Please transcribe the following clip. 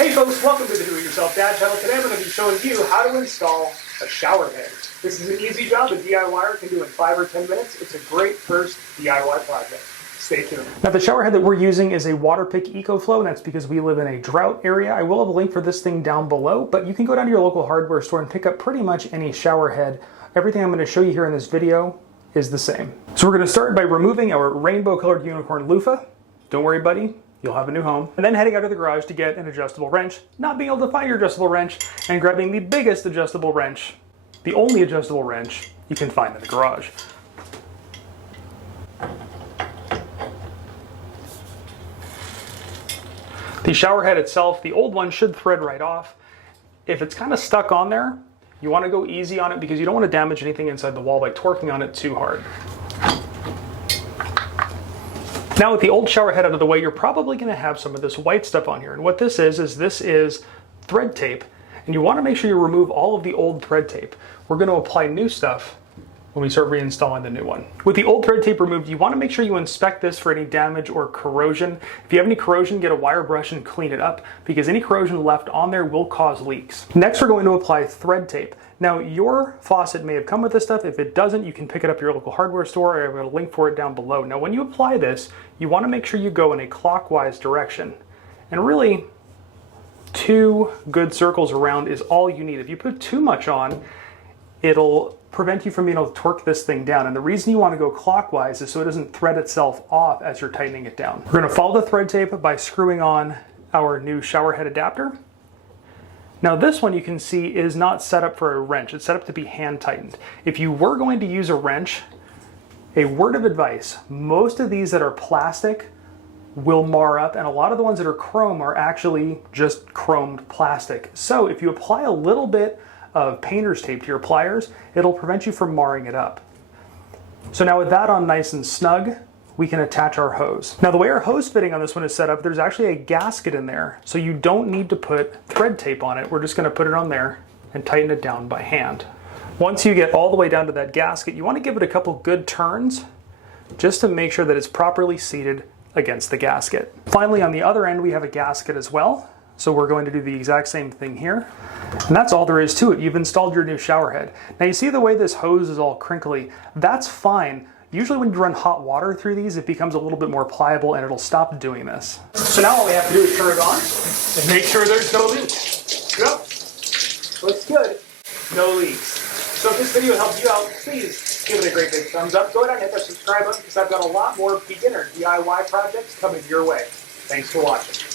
Hey folks, welcome to the DoItYourselfDad channel. Today I'm going to be showing you how to install a shower head. This is an easy job a DIYer can do in 5 or 10 minutes. It's a great first DIY project. Stay tuned. Now the shower head that we're using is a Waterpik EcoFlow, and that's because we live in a drought area. I will have a link for this thing down below, but you can go down to your local hardware store and pick up pretty much any shower head. Everything I'm going to show you here in this video is the same. So we're going to start by removing our rainbow colored unicorn loofah. Don't worry buddy, you'll have a new home. And then heading out of the garage to get an adjustable wrench, not being able to find your adjustable wrench, and grabbing the biggest adjustable wrench, the only adjustable wrench you can find in the garage. The shower head itself, the old one should thread right off. If it's kind of stuck on there, you want to go easy on it because you don't want to damage anything inside the wall by torquing on it too hard. Now with the old shower head out of the way, you're probably going to have some of this white stuff on here. And what this is thread tape. And you want to make sure you remove all of the old thread tape. We're going to apply new stuff when we start reinstalling the new one. With the old thread tape removed, you want to make sure you inspect this for any damage or corrosion. If you have any corrosion, get a wire brush and clean it up because any corrosion left on there will cause leaks. Next, we're going to apply thread tape. Now, your faucet may have come with this stuff. If it doesn't, you can pick it up at your local hardware store. I have a link for it down below. Now, when you apply this, you want to make sure you go in a clockwise direction. And really, 2 good circles around is all you need. If you put too much on, it'll prevent you from being able to torque this thing down. And the reason you want to go clockwise is so it doesn't thread itself off as you're tightening it down. We're going to follow the thread tape by screwing on our new shower head adapter. Now this one you can see is not set up for a wrench. It's set up to be hand tightened. If you were going to use a wrench, a word of advice, most of these that are plastic will mar up, and a lot of the ones that are chrome are actually just chromed plastic. So if you apply a little bit of painter's tape to your pliers, it'll prevent you from marring it up. So now with that on nice and snug, we can attach our hose. Now the way our hose fitting on this one is set up, there's actually a gasket in there, so you don't need to put thread tape on it. We're just gonna put it on there and tighten it down by hand. Once you get all the way down to that gasket, you wanna give it a couple good turns just to make sure that it's properly seated against the gasket. Finally, on the other end, we have a gasket as well. So we're going to do the exact same thing here. And that's all there is to it. You've installed your new shower head. Now you see the way this hose is all crinkly. That's fine. Usually when you run hot water through these, it becomes a little bit more pliable and it'll stop doing this. So now all we have to do is turn it on and make sure there's no leaks. Yep. Looks good. No leaks. So if this video helped you out, please give it a great big thumbs up. Go ahead and hit that subscribe button because I've got a lot more beginner DIY projects coming your way. Thanks for watching.